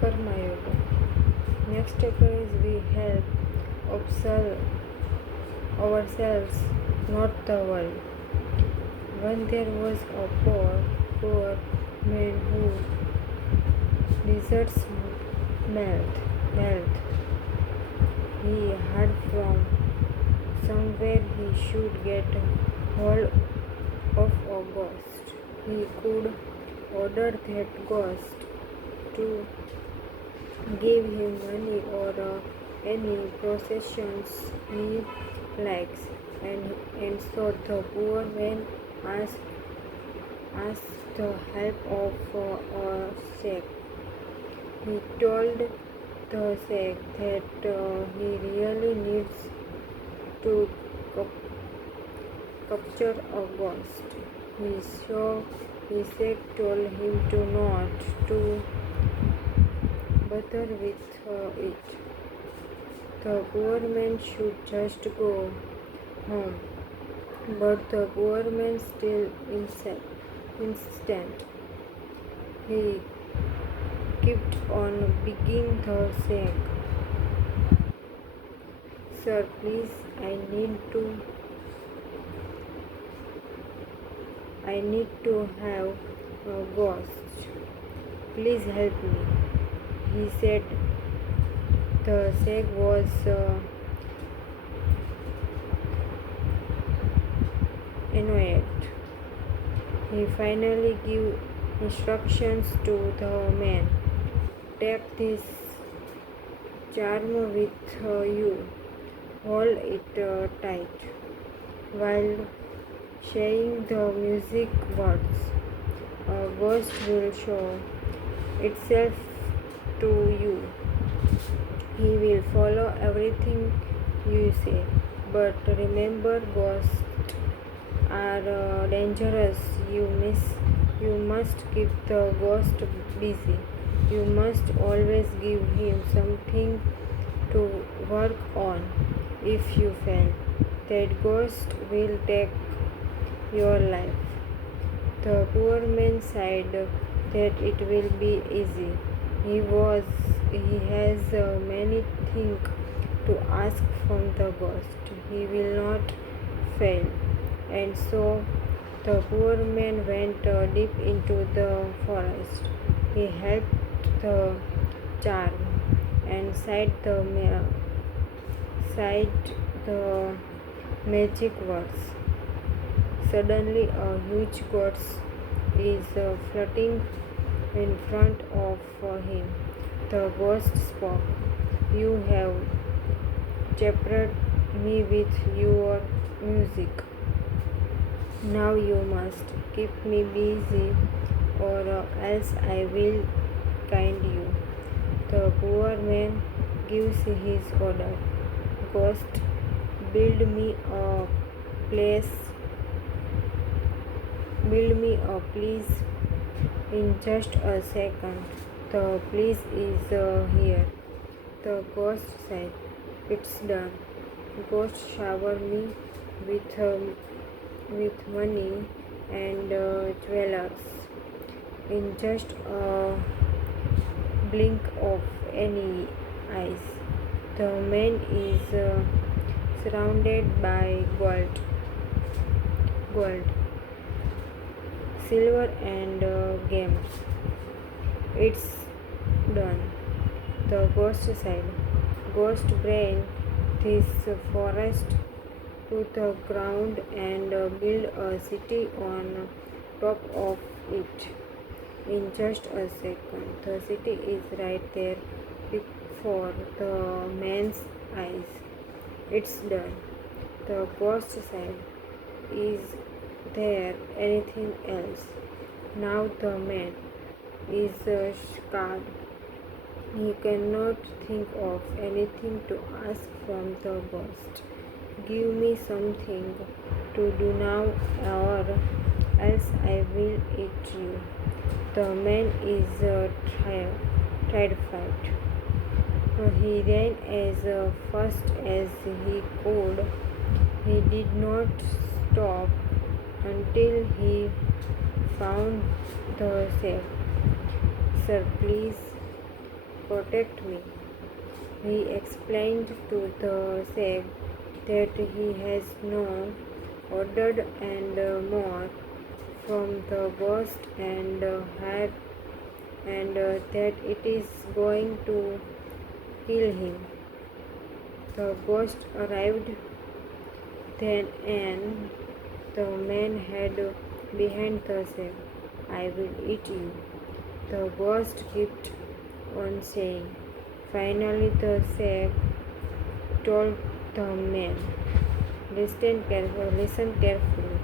Karma Yoga. Next chapter is we help observe ourselves, not the world. When there was a poor man who deserts wealth. He heard from somewhere he should get hold of a ghost. He could order that ghost to give him money or any possessions he likes. And so the poor man asked the help of a sheikh. He told the sheikh that he really needs to capture a ghost. His sheikh told him to not to bother with it. The poor man should just go home. But the poor man still insistent. He kept on begging the sheikh, "Sir, please, I need to have a ghost. Please help me." He said. The sheikh was annoyed. He finally gave instructions to the man. "Take this charm with you. Hold it tight while saying the music words. A ghost will show itself to you. He will follow everything you say. But remember, ghosts are dangerous. You must keep the ghost busy. You must always give him something to work on. If you fail, that ghost will take your life." The poor man said that it will be easy. He has many things to ask from the ghost. He will not fail. And so the poor man went deep into the forest. He held the charm and said the magic words. Suddenly a huge ghost is floating in front of him. The ghost spoke. "You have chaperoned me with your music. Now you must keep me busy or else I will kind you." The poor man gives his order. "Ghost, build me a place. Build me a place in just a second." "The place is here." The ghost said. "It's done." Ghost shower me with money and jewelers in just a blink of any eyes. The man is surrounded by gold, silver and gems. "It's done," the ghost said. "Ghost, bring this forest to the ground and build a city on top of it in just a second." The city is right there before the man's eyes. "It's done," the ghost said. "Is there anything else?" Now the man is scared. He cannot think of anything to ask from the ghost. "Give me something to do now or else I will eat you." The man is terrified. He ran as fast as he could. He did not stop until he found the safe. "Sir, please protect me. He explained to the sheikh that he has no ordered and more from the ghost and that it is going to kill him. The ghost arrived then and the man had behind the sheikh, "I will eat you." The ghost kept on saying. Finally the sheikh told the man, listen carefully.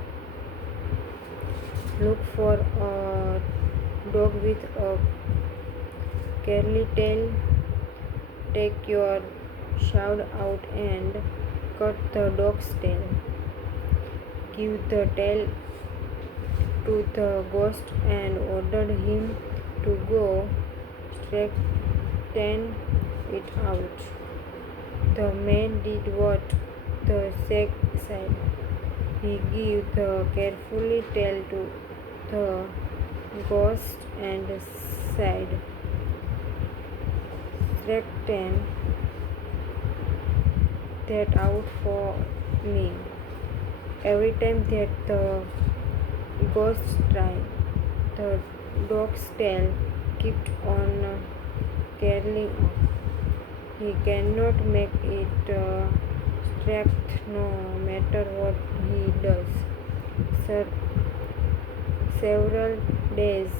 Look for a dog with a curly tail. Take your sword out and cut the dog's tail. Give the tail to the ghost and order him to go straighten it out. The man did what the sheikh said. He gave the carefully tail to the ghost and said, "Straighten that out for me." Every time that the ghost tried, the dog's tail kept on curling up. He cannot make it straight no matter what he does. Several days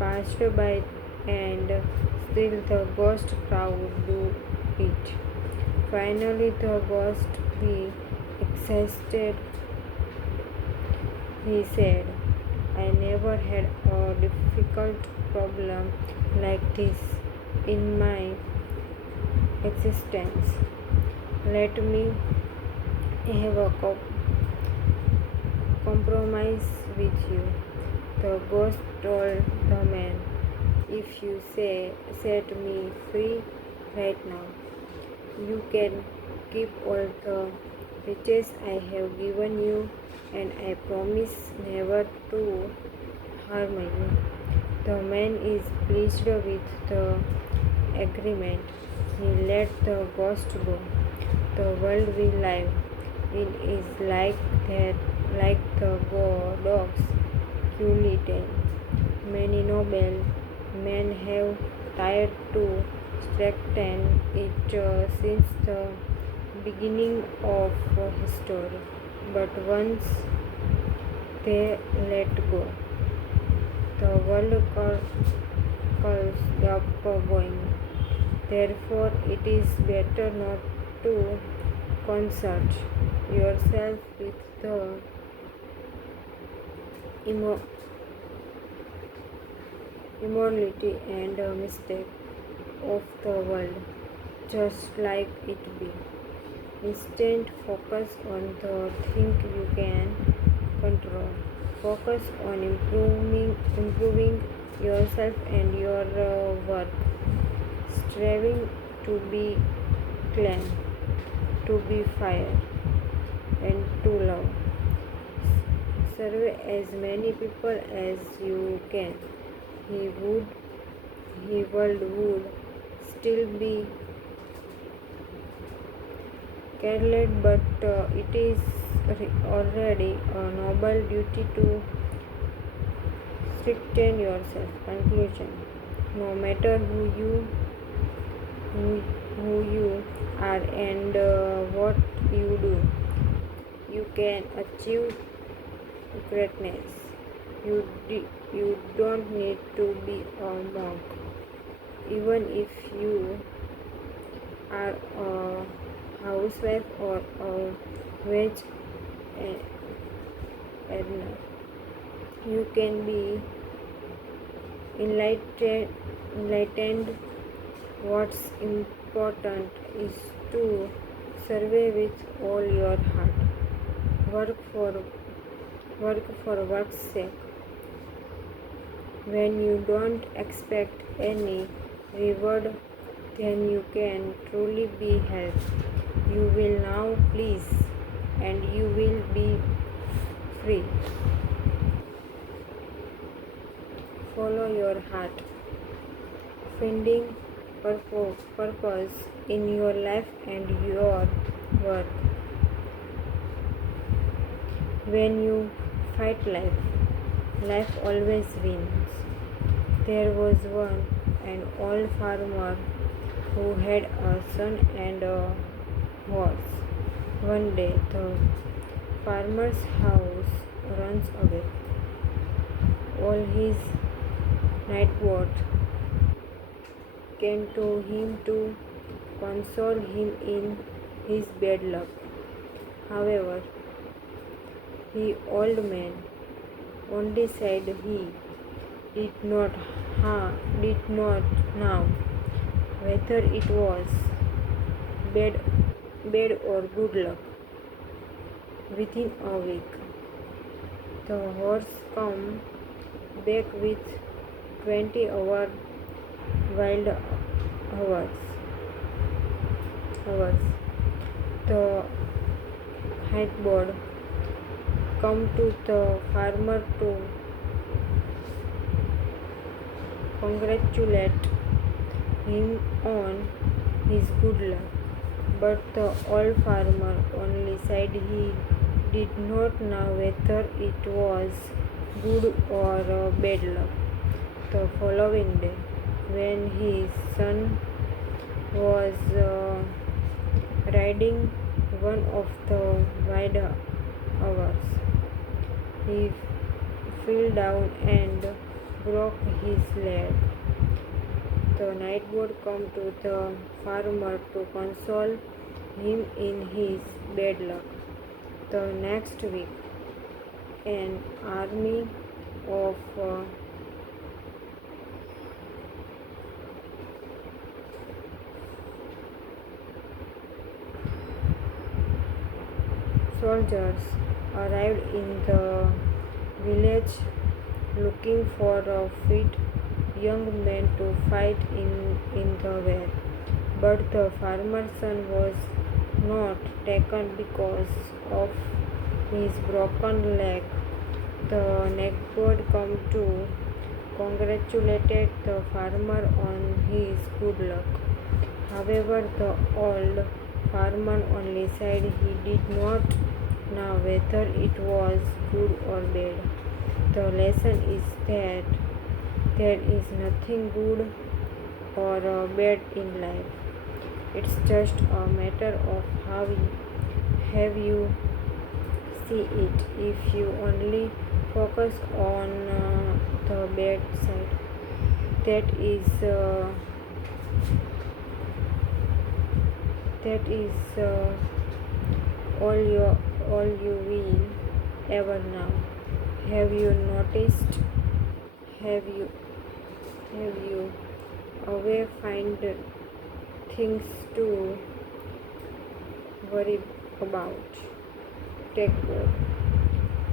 passed by and still the ghost would do it. Finally the ghost be exhausted. He said, "I never had a difficult problem like this in my existence. Let me have a compromise with you." The ghost told the man, "If you set me free right now, you can keep all the riches I have given you, and I promise never to harm you." The man is pleased with the agreement. He let the ghost go. The world we live in is like the dog's curly tail. Many noble men have tried to straighten it since the beginning of history, but once they let go, the world keeps going. Therefore, it is better not to concern yourself with the immorality and mistake of the world. Just like it be. Instead, focus on the things you can control. Focus on improving yourself and your work. Striving to be clean, to be fair, and to love. Serve as many people as you can. The world would still be careless, but it is already a noble duty to strengthen yourself. Conclusion: no matter who you are and what you do, you can achieve greatness. You don't need to be a monk. Even if you are a housewife or a wage earner, you can be enlightened. What's important is to serve with all your heart. Work for work's sake. When you don't expect any reward, then you can truly be helped. You will now please, and you will be free. Follow your heart. finding purpose in your life and your work. When you fight life, life always wins. There was an old farmer who had a son and a horse. One day, the farmer's house runs away. All his neighbors came to him to console him in his bad luck. However, the old man only said he did not did not know whether it was bad, bad or good luck. Within a week, the horse came back with 20 wild hours. The headboard come to the farmer to congratulate him on his good luck. But the old farmer only said he did not know whether it was good or bad luck. The following day, when his son was riding one of the wild hours, he fell down and broke his leg. The neighbor came to the farmer to console him in his bad luck. The next week, an army of soldiers arrived in the village looking for a fit young man to fight in the war. But the farmer's son was not taken because of his broken leg. The neighbor came to congratulate the farmer on his good luck. However, the old farmer only said he did not know whether it was good or bad. The lesson is that there is nothing good or bad in life. It's just a matter of how you see it. If you only focus on the bad side, that is all you will ever know. Have you noticed? Have you always find things to worry about? Take Bob.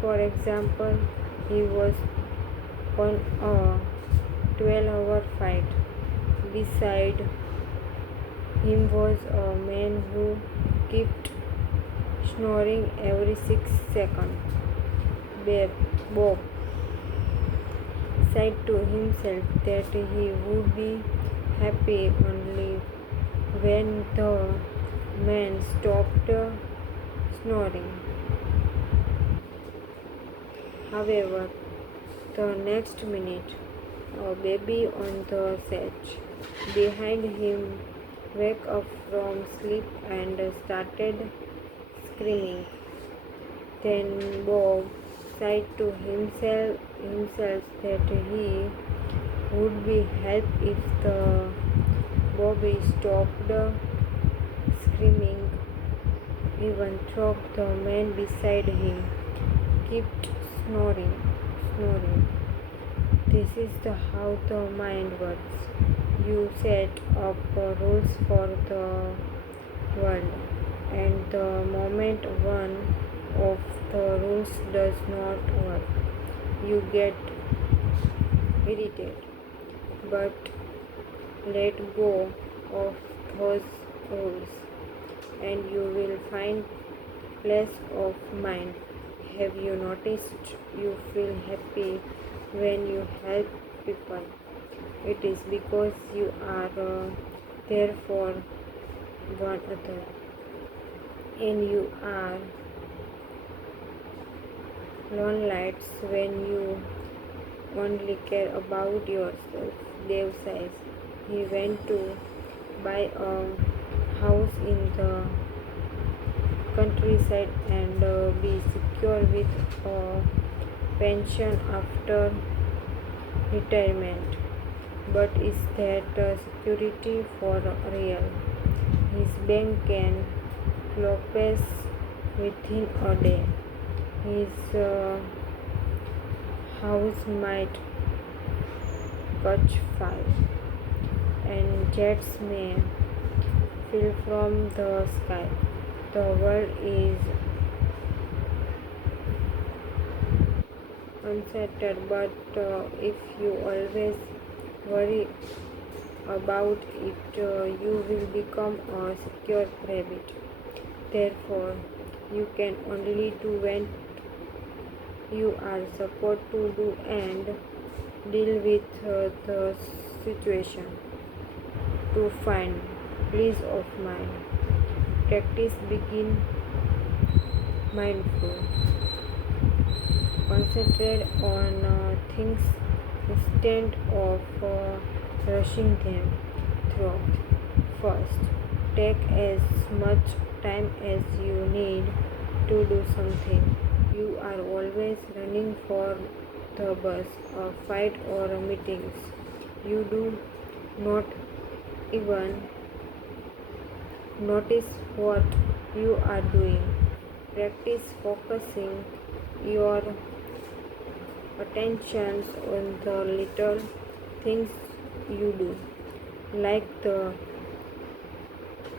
For example, he was on a 12-hour fight. Beside him was a man who kept snoring every 6 seconds. Bob said to himself that he would be happy only when the man stopped snoring. However, the next minute, a baby on the couch behind him woke up from sleep and started screaming. Then Bob said to himself that he would be happy if the baby stopped screaming, even though the man beside him kept snoring. This is how the mind works. You set up rules for the world, and the moment one of the rules does not work, you get irritated. But let go of those rules, and you will find peace of mind. Have you noticed you feel happy when you help people? It is because you are there for one another, and you are lonely when you only care about yourself. Dave says he went to buy a house in the countryside and be secure with a pension after retirement. But is that security for real? His bank can collapse within a day. His house might catch fire, and jets may fall from the sky. The world is uncertain, but if you always worry about it, you will become a secure rabbit. Therefore, you can only do what you are supposed to do and deal with the situation. To find peace of mind, practice begin mindful. Concentrate on things instead of rushing them through. First, take as much time as you need to do something. You are always running for the bus, a fight, or a meetings. You do not even notice what you are doing. Practice focusing your attentions on the little things you do, like the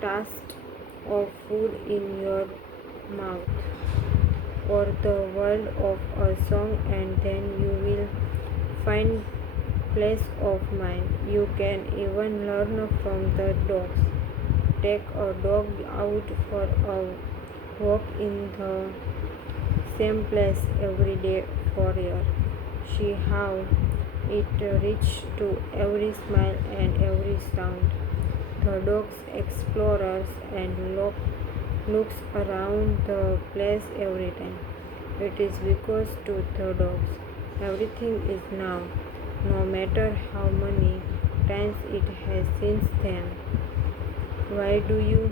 taste of food in your mouth or the word of a song, and then you will find place of mind. You can even learn from the dogs. Take a dog out for a walk in the same place every day for a year. See how it reaches to every smile and every sound. The dog explores and looks around the place every time. It is because to the dogs everything is now, no matter how many times it has since then. Why do you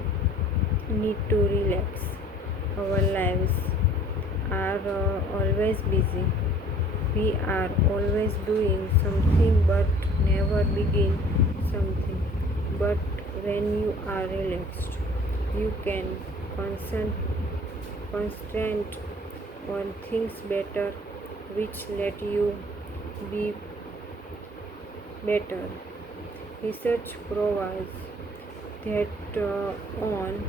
need to relax? Our lives are always busy. We are always doing something but never begin something. But when you are relaxed, you can concentrate on things better, which let you be better. Research proves that on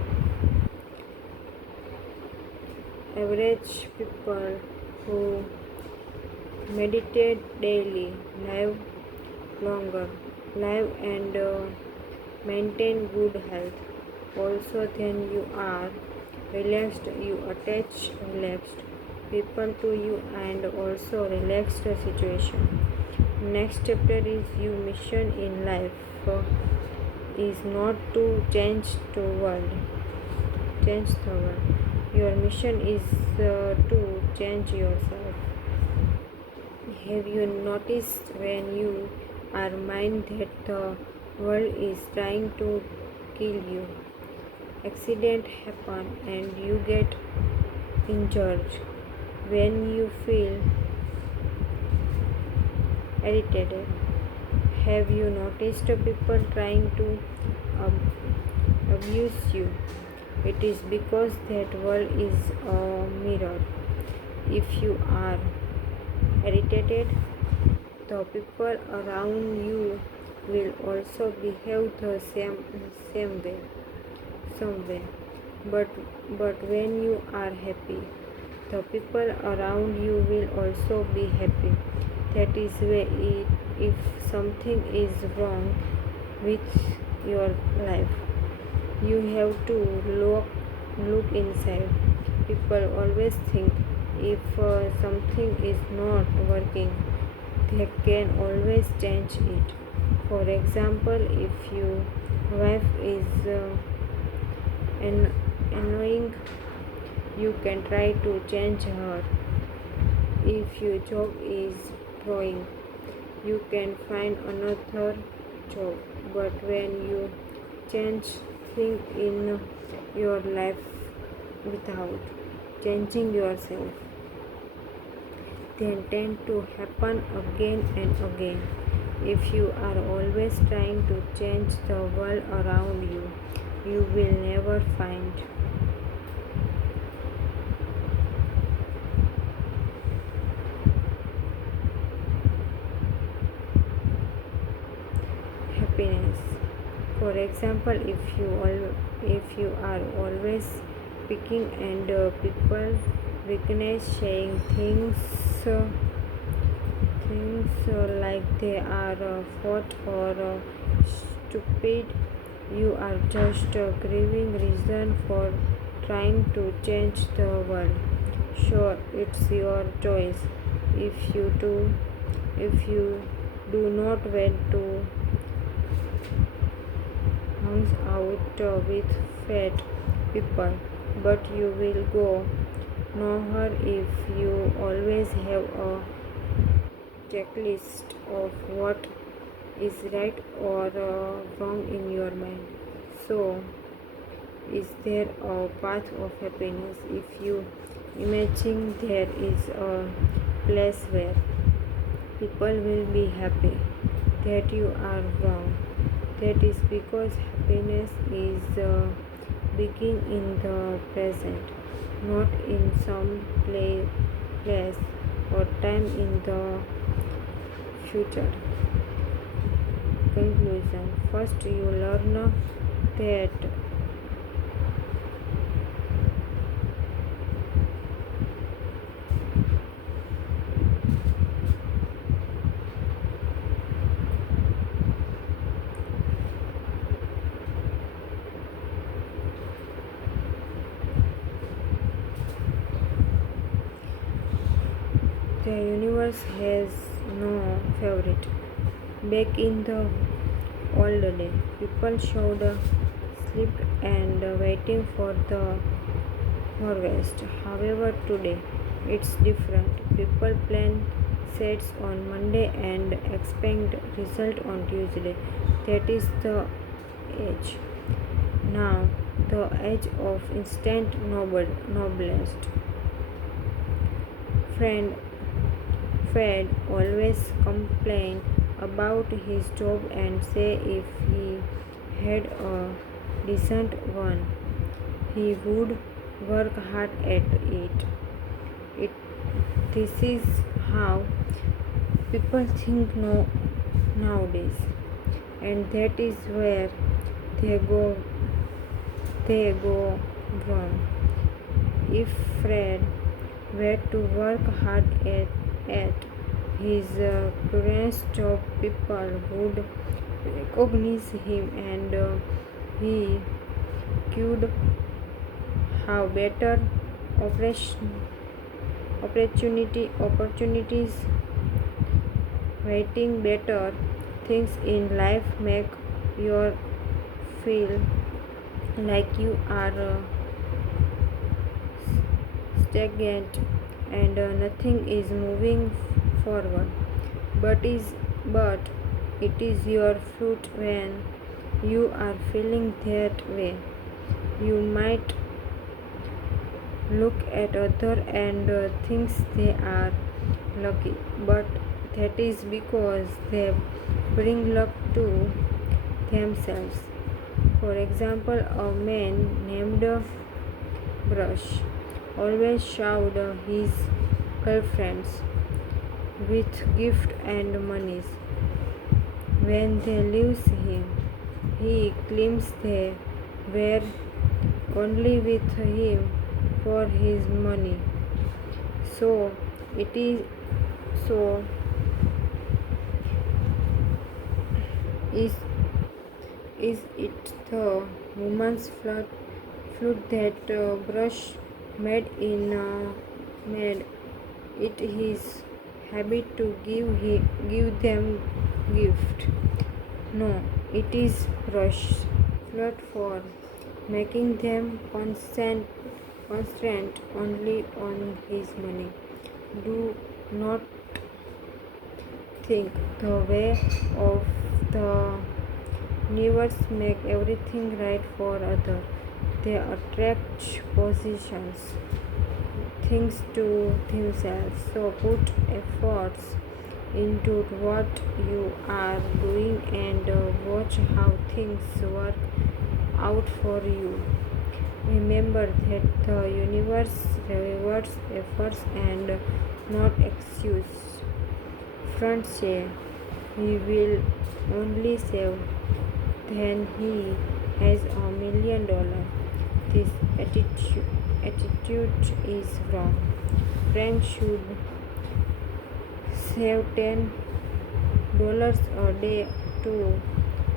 average, people who meditate daily live longer, live and maintain good health. Also, then you are relaxed, you attach relaxed people to you and also relaxed situation. Next chapter is your mission in life is not to change the world. Your mission is to change yourself. Have you noticed when you are mind that the world is trying to kill you? Accident happen and you get injured. When you feel irritated, have you noticed people trying to abuse you? It is because that world is a mirror. If you are irritated, the people around you will also behave the same way, some way. But when you are happy, the people around you will also be happy. That is why if something is wrong with your life, you have to look inside. People always think if something is not working, they can always change it. For example, if your wife is annoying, you can try to change her. If your job is boring, you can find another job. But when you change things in your life without changing yourself, they tend to happen again and again. If you are always trying to change the world around you, you will never find happiness. For example, if you are always picking and people weakness, saying uh, things like they are fat or stupid, you are just giving reason for trying to change the world. Sure, it's your choice. If you do, if you do not want to hang out with fat people, but you will go nowhere if you always have a checklist of what is right or wrong in your mind. So, is there a path of happiness? If you imagine there is a place where people will be happy, that you are wrong. That is because happiness is begin in the present, not in some place or time in the future. Conclusion. First, you learn that the universe has no favorite. Back in the old day, people showed sleep and waiting for the harvest. However, today it's different. People plan sets on Monday and expect result on Tuesday. That is the age. Now, the age of instant noblest. Friend Fred always complained about his job and say if he had a decent one, he would work hard at it. it this is how people think nowadays, and that is where they go they go wrong. If Fred were to work hard at his current job, people would recognize him and he could have better opportunities waiting. Better things in life make you feel like you are stagnant and nothing is moving forward. But it is your fruit when you are feeling that way. You might look at other and think they are lucky, but that is because they bring luck to themselves. For example, a man named Brush always showered his girlfriends with gifts and monies. When they leave him, he claims they were only with him for his money. So it is so is is it the woman's flute that Brush made it his habit to give them gift. No, it is pushed for making them constrained only on his money. Do not think the way of the universe make everything right for others. They attract positions, things to themselves. So put efforts into what you are doing and watch how things work out for you. Remember that the universe rewards efforts and not excuse. Friends say he will only save then he has $1 million. This attitude is wrong. Friends should save $10 a day to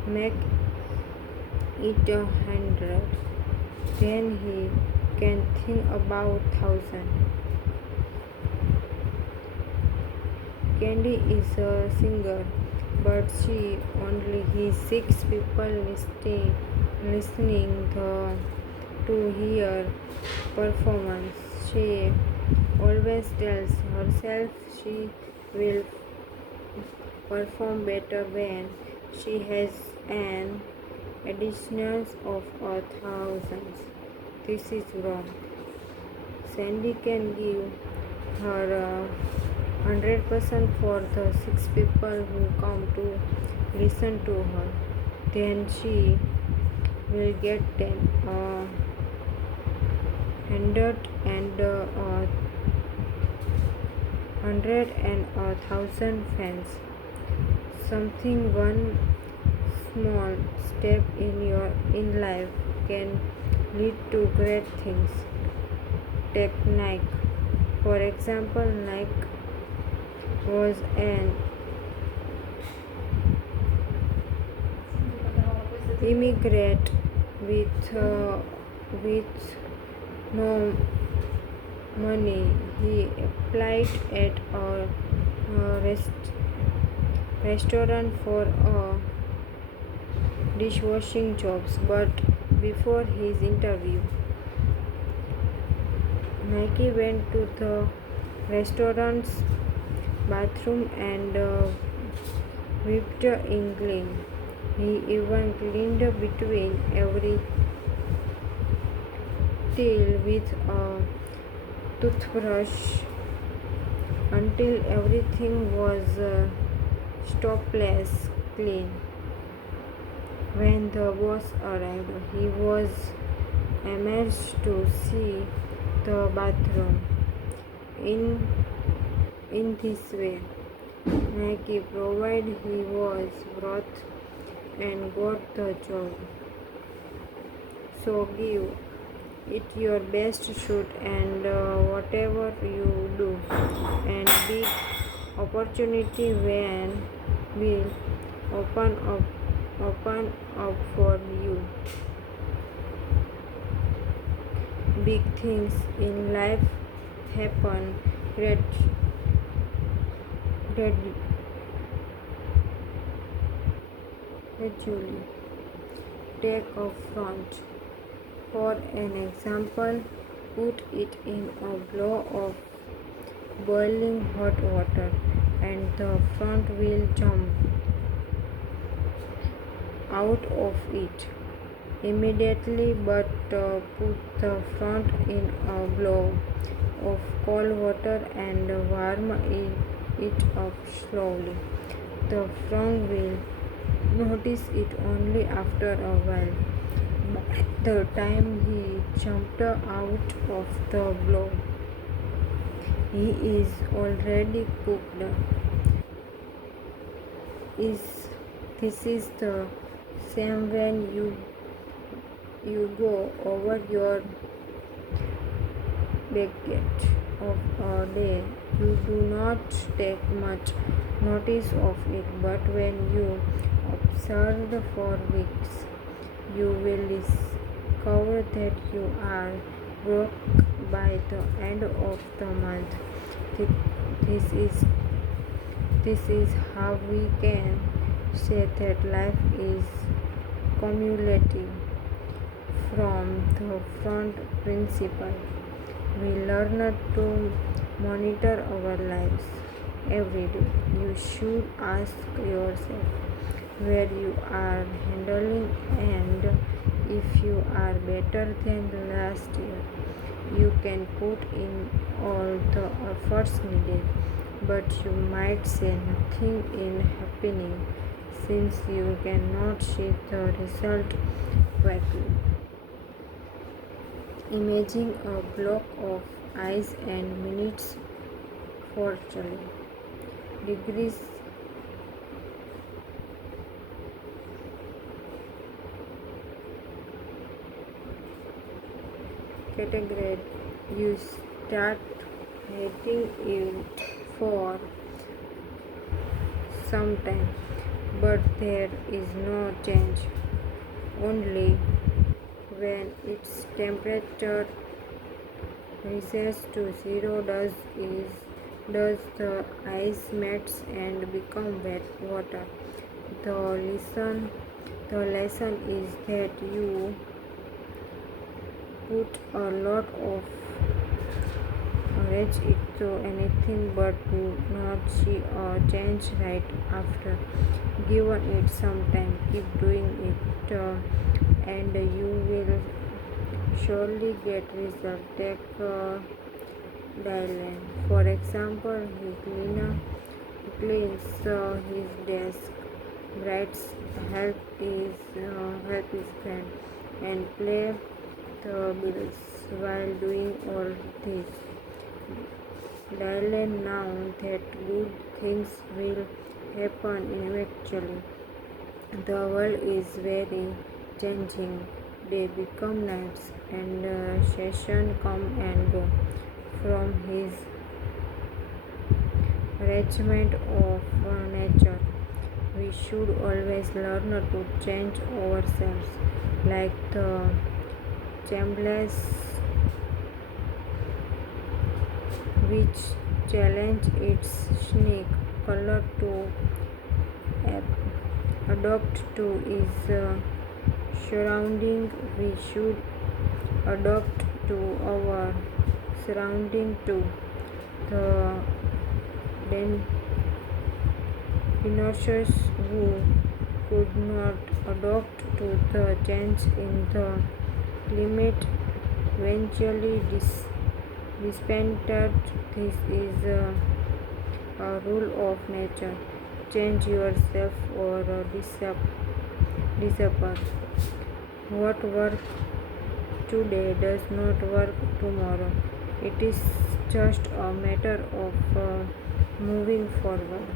make it 100. Then he can think about 1,000. Candy is a singer, but she only has 6 people listening to her performance. She always tells herself she will perform better when she has an additional of 1,000. This is wrong. Sandy can give her 100% for the 6 people who come to listen to her. Then she will get 10, 100 and 1,000 fans. Something one small step in life can lead to great things. Take Nike. For example, Nike was an immigrant with no money. He applied at a restaurant for a dishwashing jobs, but before his interview, Nike went to the restaurant's bathroom and whipped in clean. He even cleaned between every till with a toothbrush until everything was spotless clean. When the boss arrived, he was amazed to see the bathroom in this way. Nike provided he was brought and got the job. So give it your best shot and whatever you do, and big opportunity will open up for you. Big things in life happen gradually. Take a front. For an example, put it in a bowl of boiling hot water and the front will jump out of it immediately, but put the front in a bowl of cold water and warm it up slowly. The frog will notice it only after a while. By the time he jumped out of the bowl, he is already cooked. This is the same when you go over your budget of a day. You do not take much notice of it, but when you observe for weeks, you will discover that you are broke by the end of the month. This is how we can say that life is cumulative from the front principle. We learn to monitor our lives every day. You should ask yourself where you are handling and if you are better than last year. You can put in all the efforts needed, but you might say nothing is happening since you cannot see the result quickly. Imagine a block of ice and minutes fortune degrees centigrade. You start hating it for some time, but there is no change. Only when its temperature rises to zero does the ice melts and become wet water. The lesson is that you put a lot of rage into anything but do not see a change right after. Given it some time, keep doing it and you will surely get results. Take Dylan, for example, cleans his desk, writes help his friend, and play the bills while doing all this. Dylan now that good things will happen eventually. The world is very changing. Day become nights and sessions come and go. From his regiment of nature, we should always learn to change ourselves, like the Chambliss, which challenge its snake color to adopt to its surrounding. We should adopt to our surrounding too. The dinosaurs who could not adapt to the change in the climate eventually disbanded. This is a rule of nature. Change yourself or disappear. What works today does not work tomorrow. It is just a matter of moving forward.